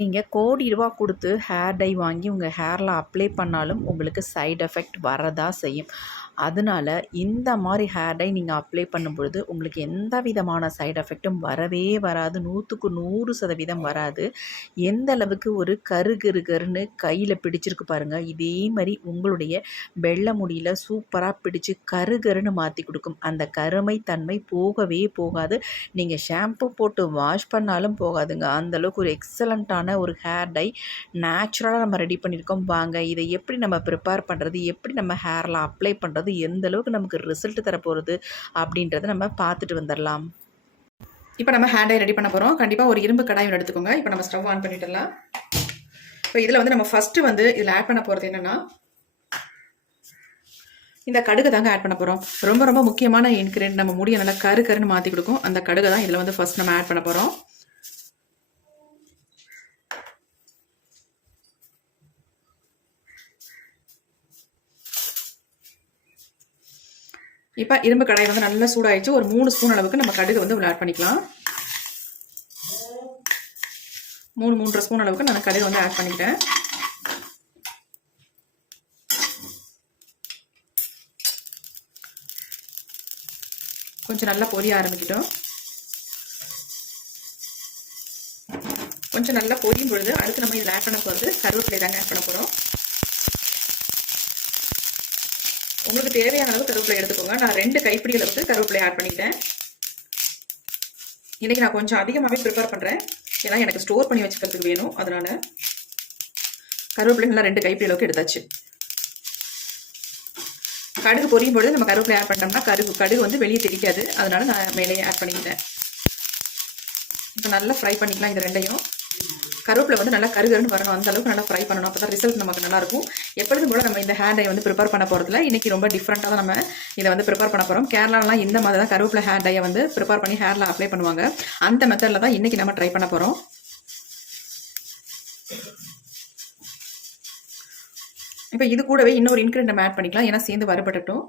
நீங்கள் கோடி ரூபா கொடுத்து ஹேர் டை வாங்கி உங்கள் ஹேரில் அப்ளை பண்ணாலும் உங்களுக்கு சைடு எஃபெக்ட் வரதா செய்யும். அதனால இந்த மாதிரி ஹேர் டை நீங்கள் அப்ளை பண்ணும்பொழுது உங்களுக்கு எந்த விதமான சைடு எஃபெக்ட்டும் வரவே வராது. 100% வராது. எந்த அளவுக்கு ஒரு கருன்னு கையில் பிடிச்சிருக்கு பாருங்கள். இதே மாதிரி உங்களுடைய வெள்ளை முடியில் சூப்பராக பிடிச்சி கருன்னு மாற்றி கொடுக்கும். அந்த கருமை தன்மை போகவே போகாது. நீங்கள் ஷாம்பு போட்டு வாஷ் பண்ணாலும் போகாதுங்க. அந்தளவுக்கு ஒரு எக்ஸலண்ட்டான ஒரு ஹேர் டை நேச்சுரலாக நம்ம ரெடி பண்ணியிருக்கோம். வாங்க இதை எப்படி நம்ம ப்ரிப்பேர் பண்ணுறது, எப்படி நம்ம ஹேரில் அப்ளை பண்ணுறது, எந்த அளவுக்கு நமக்கு ரிசல்ட் தரப்போகிறது அப்படின்றத நம்ம பார்த்துட்டு வந்துடலாம். இப்போ நம்ம ஹேர் டை ரெடி பண்ண போகிறோம். கண்டிப்பாக ஒரு இரும்பு கடாய் எடுத்துக்கோங்க. இப்போ நம்ம ஸ்டவ் ஆன் பண்ணிடலாம். இப்போ இதில் வந்து நம்ம ஃபஸ்ட்டு வந்து இதில் ஆட் பண்ண போகிறது என்னென்னா இந்த கடுகு தாங்க ஆட் பண்ண போகிறோம். ரொம்ப ரொம்ப முக்கியமான இன்கிரியன்ட், நம்ம முடியை நல்லா கருன்னு மாற்றி கொடுக்கும். அந்த கடுகை தான் இதில் வந்து ஃபஸ்ட் நம்ம ஆட் பண்ண போகிறோம். இப்போ இரும்பு கடாய் வந்து நல்லா சூடாயிடுச்சு. ஒரு 3 ஸ்பூன் அளவுக்கு நம்ம கடுகு வந்து ஆட் பண்ணிக்கலாம். 3.5 ஸ்பூன் அளவுக்கு நான் கடுகு வந்து ஆட் பண்ணிக்கிறேன். கொஞ்சம் நல்லா பொரிய ஆரம்பிக்கிட்டோம். கொஞ்சம் நல்லா பொரியும் பொழுது அடுத்து நம்ம இதில் ஆட் பண்ண போகிறது கருவேப்பிலை தாங்க ஆட் பண்ண போகிறோம். உங்களுக்கு தேவையான அளவு கருவேப்பிலை எடுத்துக்கோங்க. நான் 2 கைப்பிடி அளவுக்கு கருவேப்பிலை ஆட் பண்ணிட்டேன். இன்னைக்கு நான் கொஞ்சம் அதிகமாகவே ப்ரிப்பேர் பண்ணுறேன். ஏன்னா எனக்கு ஸ்டோர் பண்ணி வச்சுக்கிறதுக்கு வேணும். அதனால கருவேப்பிலை நல்லா 2 கைப்பிடி அளவுக்கு எடுத்தாச்சு. கடுகு பொரியும் பொழுது நம்ம கருவேப்பிலை ஆட் பண்ணோம்னா கடுகு வந்து வெளியே தெரிக்காது. அதனால நான் மேலேயே ஆட் பண்ணிக்கிட்டேன். இப்போ நல்லா ஃப்ரை பண்ணிக்கலாம். இது ரெண்டையும் கருவேப்பிலை வந்து நல்லா கருகருன்னு வரணும். அந்த அளவுக்கு நல்லா ஃப்ரை பண்ணணும். அப்போ தான் ரிசல்ட் நமக்கு நல்லாயிருக்கும். எப்பொழுதும் போல நம்ம இந்த ஹேர் டை வந்து ப்ரிப்பேர் பண்ண போகிறதுல இன்றைக்கி ரொம்ப டிஃப்ரெண்ட்டாக தான் நம்ம இதை வந்து ப்ரிப்பேர் பண்ண போகிறோம். கேரளாலாம் இந்த மாதிரி தான் கருவேப்பிலை ஹேர் டையை வந்து ப்ரிப்பேர் பண்ணி ஹேரில் அப்ளை பண்ணுவாங்க. அந்த மெத்தடில் தான் இன்றைக்கி நம்ம ட்ரை பண்ண போகிறோம். இப்போ இது கூடவே இன்னொரு இன்க்ரீடியன்ட் நம்ம ஆட் பண்ணிக்கலாம். ஏன்னா சேர்ந்து வறுபடட்டும்.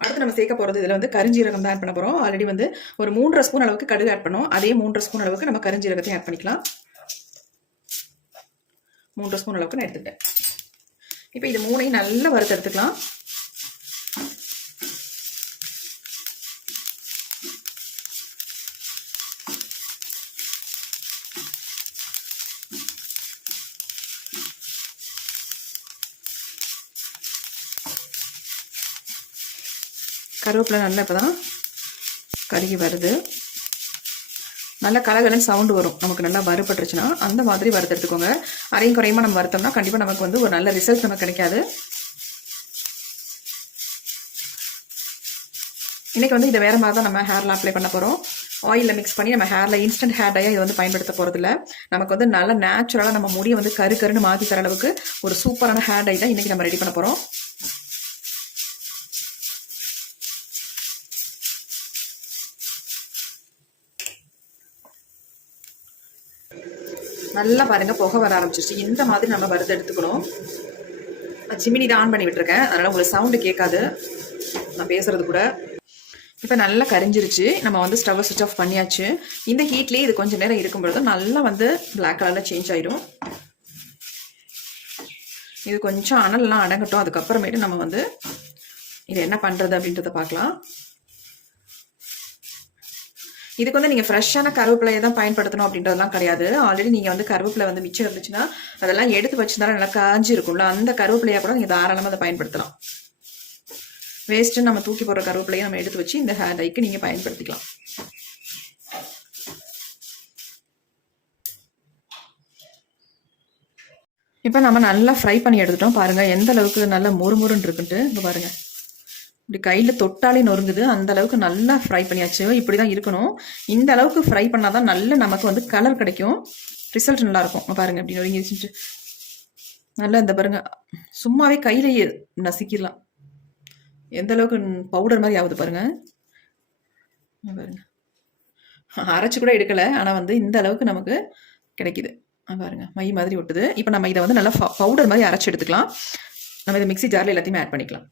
அடுத்து நம்ம சேர்க்க போகிறது இதில் வந்து கரிஞ்சீரகம் தான் ஆட் பண்ண போகிறோம். ஆல்ரெடி வந்து ஒரு 3.5 ஸ்பூன் அளவுக்கு கடுகு ஆட் பண்ணோம். அதே 3.5 ஸ்பூன் அளவுக்கு நம்ம கரிஞ்சீரகத்தையும் ஆட் பண்ணிக்கலாம். 3 ஸ்பூன் அளவுக்கு நான் எடுத்துக்கிட்டேன். இப்போ இது 3ஐயும் நல்லா வறுத்து எடுத்துக்கலாம். கருவேப்பிலை நல்லா இப்போ தான் கருகி வருது. நல்லா கலகலன்னு சவுண்டு வரும். நமக்கு நல்லா வறுபட்டுருச்சுன்னா அந்த மாதிரி வறுத்து எடுத்துக்கோங்க. அரையும் குறையுமா நம்ம வறுத்தோம்னா கண்டிப்பாக நமக்கு வந்து ஒரு நல்ல ரிசல்ட் நமக்கு கிடைக்காது. இன்றைக்கி வந்து இதை வேறு மாதிரி தான் நம்ம ஹேரில் அப்ளை பண்ண போகிறோம். ஆயிலில் மிக்ஸ் பண்ணி நம்ம ஹேரில் இன்ஸ்டன்ட் ஹேர் டையாக இதை வந்து பயன்படுத்த போகிறதில்ல. நமக்கு வந்து நல்லா நேச்சுரலாக நம்ம முடியை வந்து கருன்னு மாற்றி தர அளவுக்கு ஒரு சூப்பரான ஹேர் டை தான் இன்றைக்கி நம்ம ரெடி பண்ண போகிறோம். நல்லா பாருங்க புகை வர ஆரம்பிச்சிருச்சு. இந்த மாதிரி நம்ம வறுத்து எடுத்துக்கணும். சிமினி தான் ஆன் பண்ணி விட்டுருக்கேன். அதனால் உங்களுக்கு சவுண்டு கேட்காது நான் பேசுறது கூட. இப்போ நல்லா கரிஞ்சிருச்சு. நம்ம வந்து ஸ்டவ்வை சுவிட்ச் ஆஃப் பண்ணியாச்சு. இந்த ஹீட்லேயே இது கொஞ்சம் நேரம் இருக்கும் பொழுது நல்லா வந்து பிளாக் கலரில் சேஞ்ச் ஆயிடும். இது கொஞ்சம் அனல்லாம் அடங்கட்டும். அதுக்கப்புறமேட்டு நம்ம வந்து இது என்ன பண்ணுறது அப்படின்றத பார்க்கலாம். இதுக்கு வந்து நீங்கள் ஃப்ரெஷ்ஷான கருவேப்பிலையை தான் பயன்படுத்தணும் அப்படின்றதெல்லாம் கிடையாது. ஆல்ரெடி நீங்கள் வந்து கருவேப்பிலை வந்து மிச்சம் இருந்துச்சுன்னா அதெல்லாம் எடுத்து வச்சுருந்தாலும் நல்லா காஞ்சி இருக்கும்ல, அந்த கருவேப்பிலையாக கூட நீங்கள் தாராளமாக அதை பயன்படுத்தலாம். வேஸ்ட்டு நம்ம தூக்கி போடுற கருவேப்பிலையை நம்ம எடுத்து வச்சு இந்த ஹேர் டைக்கு நீங்கள் பயன்படுத்திக்கலாம். இப்போ நம்ம நல்லா ஃப்ரை பண்ணி எடுத்துட்டோம். பாருங்கள் எந்த அளவுக்கு நல்லா மொறுமொறுன்னு இருக்குன்ட்டு. இப்போ பாருங்கள் இப்படி கையில் தொட்டாலே நொறுங்குது. அந்த அளவுக்கு நல்லா ஃப்ரை பண்ணியாச்சு. இப்படி தான் இருக்கணும். இந்த அளவுக்கு ஃப்ரை பண்ணால் தான் நல்ல நமக்கு வந்து கலர் கிடைக்கும். ரிசல்ட் நல்லாயிருக்கும். பாருங்கள் இப்படி நொறுங்கிடுச்சு. நல்லா இந்த பாருங்கள் சும்மாவே கையிலேயே நசுக்கிடலாம். எந்த அளவுக்கு பவுடர் மாதிரி ஆகுது பாருங்கள். பாருங்கள் அரைச்சி கூட எடுக்கலை. ஆனால் வந்து இந்த அளவுக்கு நமக்கு கிடைக்குது. பாருங்கள் மை மாதிரி ஒட்டுது. இப்போ நம்ம இதை வந்து நல்லா பவுடர் மாதிரி அரைச்சி எடுத்துக்கலாம். நம்ம இதை மிக்ஸி ஜாரில் எல்லாத்தையுமே ஆட் பண்ணிக்கலாம்.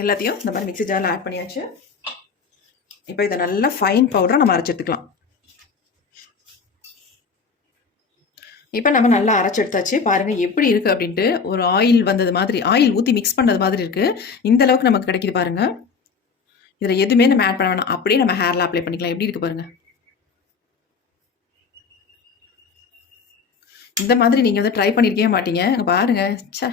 எல்லாத்தையும் இந்த மாதிரி மிக்ஸி ஜாரில் ஆட் பண்ணியாச்சு. இப்போ இதை நல்லா ஃபைன் பவுடராக நம்ம அரைச்சி எடுத்துக்கலாம். இப்போ நம்ம நல்லா அரைச்சி எடுத்தாச்சு. பாருங்கள் எப்படி இருக்குது அப்படின்ட்டு. ஒரு ஆயில் வந்தது மாதிரி, ஆயில் ஊற்றி மிக்ஸ் பண்ணது மாதிரி இருக்குது. இந்த அளவுக்கு நமக்கு கிடைக்குது பாருங்கள். இதில் எதுவுமே நம்ம ஆட் பண்ண வேணாம், அப்படியே நம்ம ஹேரில் அப்ளை பண்ணிக்கலாம். எப்படி இருக்குது பாருங்கள். இந்த மாதிரி நீங்கள் வந்து ட்ரை பண்ணியிருக்கவே மாட்டீங்க. பாருங்கள். சே,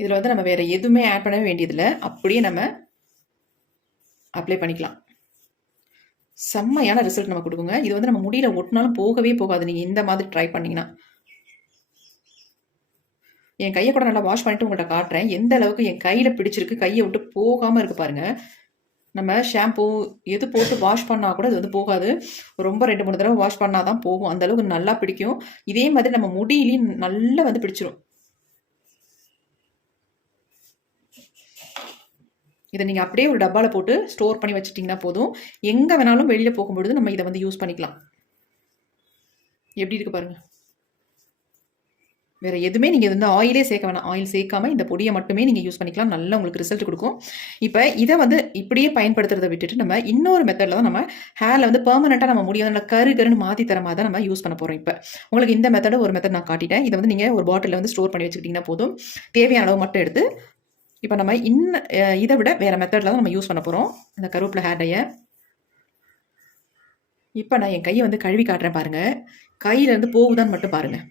இதில் வந்து நம்ம வேறு எதுவுமே ஆட் பண்ணவே வேண்டியதில்லை, அப்படியே நம்ம அப்ளை பண்ணிக்கலாம். செம்மையான ரிசல்ட் நம்ம கொடுக்குங்க. இது வந்து நம்ம முடியல ஒட்டினாலும் போகவே போகாது நீங்கள் இந்த மாதிரி ட்ரை பண்ணிங்கன்னா. என் கையை கூட நல்லா வாஷ் பண்ணிட்டு உங்கள்கிட்ட காட்டுறேன் எந்த அளவுக்கு என் கையில் பிடிச்சிருக்கு, கையை விட்டு போகாமல் இருக்குது பாருங்கள். நம்ம ஷாம்பூ எது போட்டு வாஷ் பண்ணால் கூட இது வந்து போகாது. ரொம்ப 2-3 தடவை வாஷ் பண்ணால் தான் போகும். அந்தளவுக்கு நல்லா பிடிக்கும். இதே மாதிரி நம்ம முடியிலையும் நல்லா வந்து பிடிச்சிரும். இதை நீங்கள் அப்படியே ஒரு டப்பாவில் போட்டு ஸ்டோர் பண்ணி வச்சுட்டிங்கன்னா போதும். எங்கே வேணாலும் வெளியில் போகும்பொழுது நம்ம இதை வந்து யூஸ் பண்ணிக்கலாம். எப்படி இருக்குது பாருங்கள். வேறு எதுவுமே நீங்கள் வந்து ஆயிலே சேர்க்க வேணாம். ஆயில் சேர்க்காமல் இந்த பொடியை மட்டுமே நீங்கள் யூஸ் பண்ணிக்கலாம். நல்லா உங்களுக்கு ரிசல்ட் கொடுக்கும். இப்போ இதை வந்து இப்படியே பயன்படுத்துறதை விட்டுட்டு நம்ம இன்னொரு மெத்தடில் தான் நம்ம ஹேரில் வந்து பெர்மனெண்ட்டாக நம்ம முடியும் நல்லா கருன்னு மாற்றி தர மாதிரி தான் நம்ம யூஸ் பண்ண போகிறோம். இப்போ உங்களுக்கு இந்த மெத்தடு ஒரு மெத்தட் நான் காட்டிட்டேன். இதை வந்து நீங்கள் ஒரு பாட்டிலில் வந்து ஸ்டோர் பண்ணி வச்சுக்கிட்டிங்கன்னா போதும். தேவையான அளவு மட்டும் எடுத்து இப்போ நம்ம இதை விட வேறு மெத்தடில் தான் நம்ம யூஸ் பண்ண போகிறோம் இந்த கருவேப்பிலை ஹேர் டையை. இப்போ நான் என் கையை வந்து கழுவி காட்டுறேன் பாருங்கள். கையிலேருந்து போகுதான்னு மட்டும் பாருங்கள்.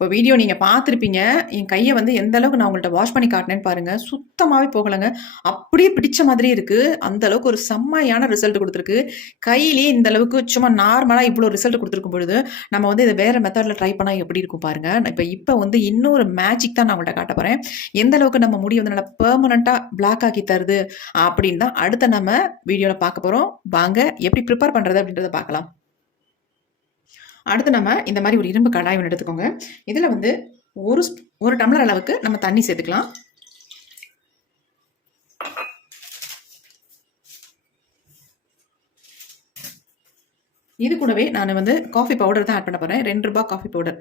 இப்போ வீடியோ நீங்கள் பார்த்துருப்பீங்க. என் கையை வந்து எந்த அளவுக்கு நான் உங்கள்கிட்ட வாஷ் பண்ணி காட்டினேன்னு பாருங்கள். சுத்தமாகவே போகலைங்க. அப்படியே பிடிச்ச மாதிரி இருக்குது. அந்த அளவுக்கு ஒரு செம்மையான ரிசல்ட் கொடுத்துருக்கு. கையிலேயே இந்த அளவுக்கு சும்மா நார்மலாக இவ்வளோ ரிசல்ட் கொடுத்துருக்கும் பொழுது நம்ம வந்து இதை வேறு மெத்தடில் ட்ரை பண்ணால் எப்படி இருக்கும் பாருங்கள். இப்போ வந்து இன்னொரு மேஜிக் தான் நான் உங்கள்கிட்ட காட்ட போகிறேன். எந்த அளவுக்கு நம்ம முடி வந்து நல்லா பெர்மனண்ட்டாக பிளாக் ஆக்கி தருது அப்படின்னு தான் அடுத்த நம்ம வீடியோவில் பார்க்க போகிறோம். வாங்க எப்படி ப்ரிப்பேர் பண்ணுறது அப்படின்றத பார்க்கலாம். அடுத்து நம்ம இந்த மாதிரி ஒரு இரும்பு கடாய் ஒன்று எடுத்துக்கோங்க. இதில் வந்து ஒரு டம்ளர் அளவுக்கு நம்ம தண்ணி சேர்த்துக்கலாம். இது கூடவே நான் வந்து காஃபி பவுடர் தான் ஆட் பண்ண போகிறேன். 2 ரூபாய் காஃபி பவுடர்.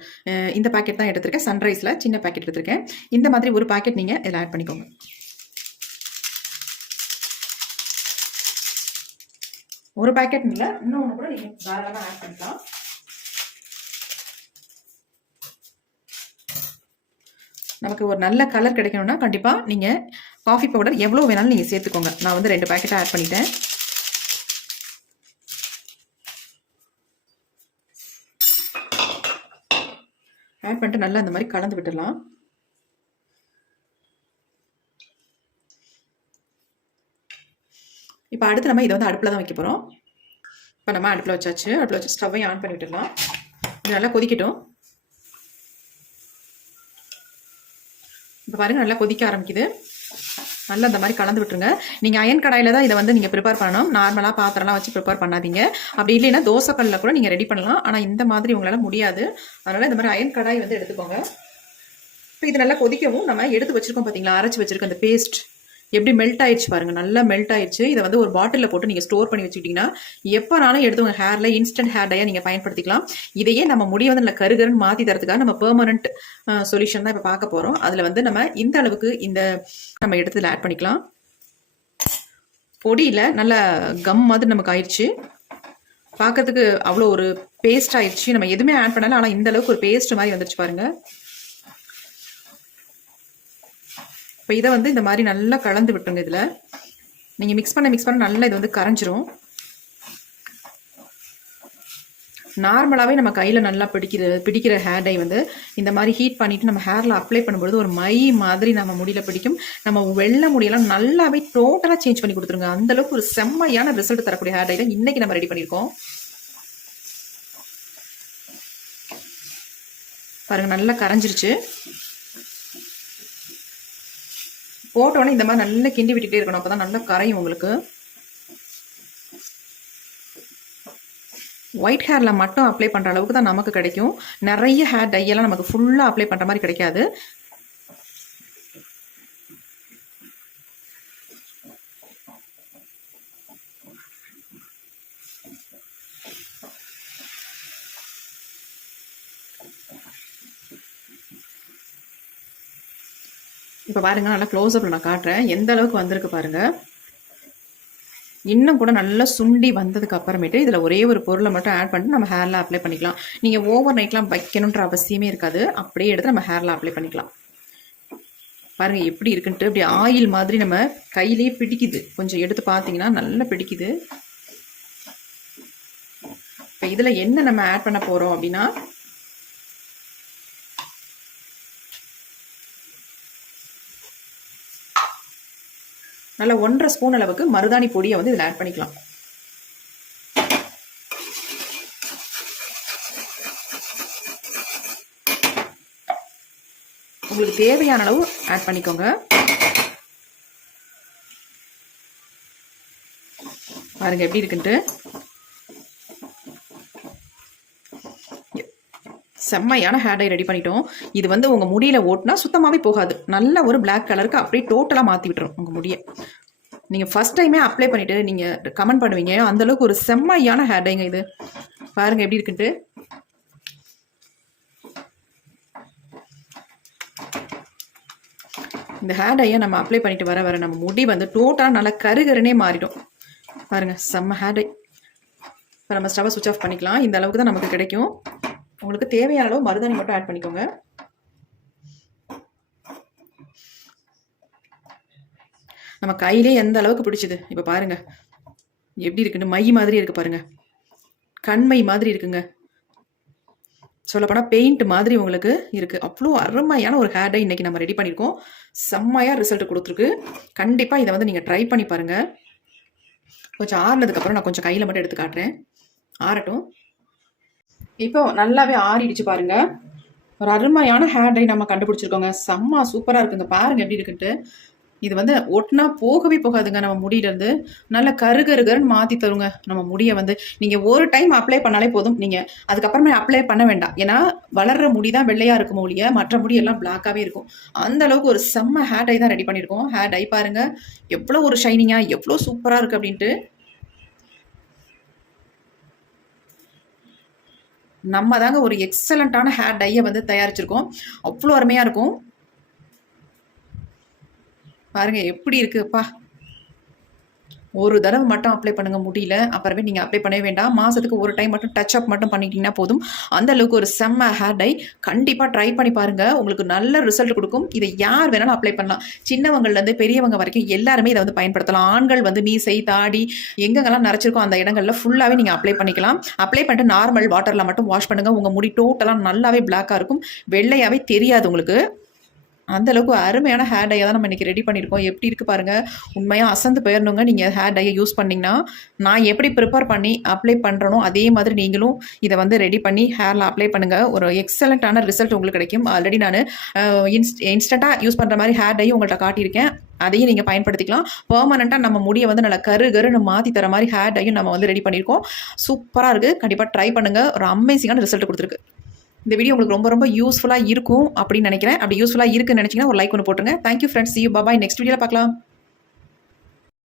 இந்த பாக்கெட் தான் எடுத்திருக்கேன். சன்ரைஸில் சின்ன பாக்கெட் எடுத்திருக்கேன். இந்த மாதிரி ஒரு பாக்கெட் நீங்கள் இதில் ஆட் பண்ணிக்கோங்க. ஒரு பாக்கெட் இல்லை, இன்னொன்று கூட நீங்கள் தாராளமாக ஆட் பண்ணிக்கலாம். நமக்கு ஒரு நல்ல கலர் கிடைக்கணும்னா கண்டிப்பாக நீங்கள் காஃபி பவுடர் எவ்வளோ வேணாலும் நீங்கள் சேர்த்துக்கோங்க. நான் வந்து 2 பாக்கெட்டாக ஆட் பண்ணிட்டேன். ஆட் பண்ணிட்டு நல்லா இந்த மாதிரி கலந்து விட்டுடலாம். இப்போ அடுத்து நம்ம இதை வந்து அடுப்பில் தான் வைக்க போகிறோம். இப்போ நம்ம அடுப்பில் வச்சாச்சு. அடுப்பில் வச்சு ஸ்டவ்வையும் ஆன் பண்ணி விட்டுடலாம். இது நல்லா கொதிக்கட்டும். இப்போ பாருங்கள் நல்லா கொதிக்க ஆரம்பிக்குது. நல்லா இந்த மாதிரி கலந்து விட்டுருங்க. நீங்கள் அயன் கடாயில் தான் இதை வந்து நீங்கள் ப்ரிப்பேர் பண்ணணும். நார்மலாக பாத்திரம்லாம் வச்சு ப்ரிப்பேர் பண்ணாதீங்க. அப்படி இல்லைன்னா தோசைக்கல்லில் கூட நீங்கள் ரெடி பண்ணலாம். ஆனால் இந்த மாதிரி உங்களால் முடியாது. அதனால் இந்த மாதிரி அயன் கடாய் வந்து எடுத்துக்கோங்க. இப்போ இது நல்லா கொதிக்கவும் நம்ம எடுத்து வச்சுருக்கோம் பார்த்தீங்களா, அரைச்சி வச்சுருக்க அந்த பேஸ்ட் எப்படி மெல்ட் ஆயிடுச்சு பாருங்கள். நல்லா மெல்ட் ஆயிடுச்சு. இதை வந்து ஒரு பாட்டிலில் போட்டு நீங்கள் ஸ்டோர் பண்ணி வச்சுக்கிட்டிங்கன்னா எப்போனாலும் எடுத்து உங்கள் ஹேரில் இன்ஸ்டன்ட் ஹேர் டையை நீங்கள் பயன்படுத்திக்கலாம். இதையே நம்ம முடிய வந்து நல்லா கருகருன்னு மாற்றி தரதுக்காக நம்ம பெர்மனன்ட் சொல்யூஷன் தான் இப்போ பார்க்க போகிறோம். அதில் வந்து நம்ம இந்த அளவுக்கு இந்த நம்ம எடுத்து ஆட் பண்ணிக்கலாம். பொடியில் நல்லா கம் மாதிரி நமக்கு ஆயிடுச்சு. பார்க்கறதுக்கு அவ்வளோ ஒரு பேஸ்ட் ஆயிடுச்சு. நம்ம எதுவுமே ஆட் பண்ணல, ஆனால் இந்த அளவுக்கு ஒரு பேஸ்ட் மாதிரி வந்துருச்சு பாருங்கள். இப்போ இதை வந்து இந்த மாதிரி நல்லா கலந்து விட்டுருங்க. இதில் நீங்கள் மிக்ஸ் பண்ண நல்லா இது வந்து கரைஞ்சிரும். நார்மலாகவே நம்ம கையில் நல்லா பிடிக்கிற ஹேர் டை வந்து இந்த மாதிரி ஹீட் பண்ணிவிட்டு நம்ம ஹேரில் அப்ளை பண்ணும்போது ஒரு மை மாதிரி நம்ம முடியில் பிடிக்கும். நம்ம வெள்ளை முடியெல்லாம் நல்லாவே டோட்டலாக சேஞ்ச் பண்ணி கொடுத்துருங்க. அந்தளவுக்கு ஒரு செம்மையான ரிசல்ட் தரக்கூடிய ஹேர் டை தான் இன்றைக்கி நம்ம ரெடி பண்ணியிருக்கோம். பாருங்கள் நல்லா கரைஞ்சிருச்சு. போட்டோன்னே இந்த மாதிரி நல்லா கிண்டி விட்டுட்டே இருக்கணும். அப்போ தான் நல்லா கரையும் உங்களுக்கு. ஒயிட் ஹேரில் மட்டும் அப்ளை பண்ணுற அளவுக்கு தான் நமக்கு கிடைக்கும். நிறைய ஹேர் டையெல்லாம் நமக்கு ஃபுல்லாக அப்ளை பண்ணுற மாதிரி கிடைக்காது. இப்போ பாருங்கள், நல்லா க்ளோஸ்அப்பில் நான் காட்டுறேன் எந்த அளவுக்கு வந்திருக்கு பாருங்கள். இன்னும் கூட நல்லா சுண்டி வந்ததுக்கு அப்புறமேட்டு இதில் ஒரே ஒரு பொருளை மட்டும் ஆட் பண்ணிட்டு நம்ம ஹேரில் அப்ளை பண்ணிக்கலாம். நீங்கள் ஓவர் நைட்லாம் வைக்கணுன்ற அவசியமே இருக்காது. அப்படியே எடுத்து நம்ம ஹேரில் அப்ளை பண்ணிக்கலாம். பாருங்கள் எப்படி இருக்குன்ட்டு. இப்படி ஆயில் மாதிரி நம்ம கையிலேயே பிடிக்குது. கொஞ்சம் எடுத்து பார்த்தீங்கன்னா நல்லா பிடிக்குது. இப்போ இதில் என்ன நம்ம ஆட் பண்ண போகிறோம் அப்படின்னா, நல்லா 1.5 ஸ்பூன் அளவுக்கு மருதாணி பொடியை வந்து இதில் ஆட் பண்ணிக்கலாம். உங்களுக்கு தேவையான அளவு ஆட் பண்ணிக்கோங்க. பாருங்க எப்படி இருக்குன்ட்டு. செம்மையான ஹேர் டை ரெடி பண்ணிட்டோம். இது வந்து உங்கள் முடியில் ஓட்டினா சுத்தமாகவே போகாது. நல்ல ஒரு பிளாக் கலருக்கு அப்படியே டோட்டலாக மாற்றி விட்டுரும் உங்கள் முடியை. நீங்கள் ஃபஸ்ட் டைமே அப்ளை பண்ணிவிட்டு நீங்கள் கமெண்ட் பண்ணுவீங்க. அந்தளவுக்கு ஒரு செம்மையான ஹேர் டைங்க இது. பாருங்கள் எப்படி இருக்குன்ட்டு. இந்த ஹேர் டையை நம்ம அப்ளை பண்ணிட்டு வர வர நம்ம முடி வந்து டோட்டலாக நல்லா கருகருனே மாறிடும். பாருங்கள் செம்ம ஹேர் டை. இப்போ நம்ம ஸ்டவ்வை சுவிட்ச் ஆஃப் பண்ணிக்கலாம். இந்த அளவுக்கு தான் நமக்கு கிடைக்கும். உங்களுக்கு தேவையான அளவு மருதாணி மட்டும் ஆட் பண்ணிக்கோங்க. நம்ம கையிலே எந்த அளவுக்கு பிடிச்சது இப்போ பாருங்க எப்படி இருக்குன்னு. மை மாதிரி இருக்கு பாருங்க, கண்மை மாதிரி இருக்குங்க. சொல்லப்போனால் பெயிண்ட் மாதிரி உங்களுக்கு இருக்குது. அவ்வளோ அருமையான ஒரு ஹேர் டை இன்றைக்கி நம்ம ரெடி பண்ணியிருக்கோம். செம்மையாக ரிசல்ட் கொடுத்துருக்கு. கண்டிப்பாக இதை வந்து நீங்கள் ட்ரை பண்ணி பாருங்கள். கொஞ்சம் ஆறுனதுக்கப்புறம் நான் கொஞ்சம் கையில் மட்டும் எடுத்து காட்டுறேன். ஆறட்டும். இப்போ நல்லாவே ஆறிடுச்சு பாருங்க. ஒரு அருமையான ஹேர் டை நம்ம கண்டுபிடிச்சிருக்கோங்க. செம்ம சூப்பராக இருக்குங்க. பாருங்க எப்படி இருக்குன்ட்டு. இது வந்து ஒட்டினா போகவே போகாதுங்க. நம்ம முடியிலேருந்து நல்ல கருகருகருன்னு மாற்றி தருங்க நம்ம முடியை வந்து. நீங்கள் ஒரு டைம் அப்ளை பண்ணாலே போதும். நீங்கள் அதுக்கப்புறமே அப்ளை பண்ண வேண்டாம். ஏன்னா வளர்கிற முடி தான் வெள்ளையாக இருக்கும் ஒழிய மற்ற முடி எல்லாம் பிளாக்காகவே இருக்கும். அந்த அளவுக்கு ஒரு செம்ம ஹேர் டை தான் ரெடி பண்ணியிருக்கோம். ஹேர் டை பாருங்க எவ்வளோ ஒரு ஷைனிங்காக எவ்வளோ சூப்பராக இருக்குது அப்படின்ட்டு. நம்ம தாங்க ஒரு எக்ஸலண்ட்டான ஹேர் டையை வந்து தயாரிச்சிருக்கோம். அவ்வளோ அருமையாக இருக்கும். பாருங்க எப்படி இருக்குப்பா. ஒரு தடவை மட்டும் அப்ளை பண்ணுங்க முடியல, அப்புறமே நீங்கள் அப்ளை பண்ணவே வேண்டாம். மாதத்துக்கு ஒரு டைம் மட்டும் டச் அப் மட்டும் பண்ணிட்டீங்கன்னா போதும். அந்த அளவுக்கு ஒரு செம்ம ஹேர் டை. கண்டிப்பாக ட்ரை பண்ணி பாருங்கள். உங்களுக்கு நல்ல ரிசல்ட் கொடுக்கும். இதை யார் வேணாலும் அப்ளை பண்ணலாம். சின்னவங்கள்லேருந்து பெரியவங்க வரைக்கும் எல்லாருமே இதை வந்து பயன்படுத்தலாம். ஆண்கள் வந்து மீசை தாடி எங்கெங்கெல்லாம் நரைச்சிருக்கோ அந்த இடங்களில் ஃபுல்லாகவே நீங்கள் அப்ளை பண்ணிக்கலாம். அப்ளை பண்ணிட்டு நார்மல் வாட்டரில் மட்டும் வாஷ் பண்ணுங்கள். உங்கள் முடி டோட்டலாக நல்லாவே பிளாக்காக இருக்கும். வெள்ளையாகவே தெரியாது உங்களுக்கு. அந்த அளவுக்கு அருமையான ஹேர் டையை தான் நம்ம இன்றைக்கி ரெடி பண்ணியிருக்கோம். எப்படி இருக்குது பாருங்கள். உண்மையாக அசந்து போயிடணுங்க நீங்கள் ஹேர் டையை யூஸ் பண்ணிங்கன்னா. நான் எப்படி ப்ரிப்பேர் பண்ணி அப்ளை பண்ணுறனோ அதே மாதிரி நீங்களும் இதை வந்து ரெடி பண்ணி ஹேரில் அப்ளை பண்ணுங்கள். ஒரு எக்ஸலண்ட்டான ரிசல்ட் உங்களுக்கு கிடைக்கும். ஆல்ரெடி நான் இன்ஸ்டண்ட்டாக யூஸ் பண்ணுற மாதிரி ஹேர் டையும் உங்கள்கிட்ட காட்டியிருக்கேன். அதையும் நீங்கள் பயன்படுத்திக்கலாம். பெர்மனெண்ட்டாக நம்ம முடியை வந்து நல்லா கருன்னு மாற்றி தர மாதிரி ஹேர் டையும் நம்ம வந்து ரெடி பண்ணியிருக்கோம். சூப்பராக இருக்குது. கண்டிப்பாக ட்ரை பண்ணுங்கள். ஒரு அமேசிங்கான ரிசல்ட் கொடுத்துருக்கு. இந்த வீடியோ உங்களுக்கு ரொம்ப ரொம்ப யூஸ்ஃபுல்லாக இருக்கும் அப்படின்னு நினைக்கிறேன். அப்படி யூஸ்ஃபுல்லாக இருக்குன்னு நினச்சிங்கன்னா ஒரு லைக் ஒன்று போட்டுருங்க. Thank you friends. see you. bye bye. Next வீடியோவில் பார்க்கலாம்.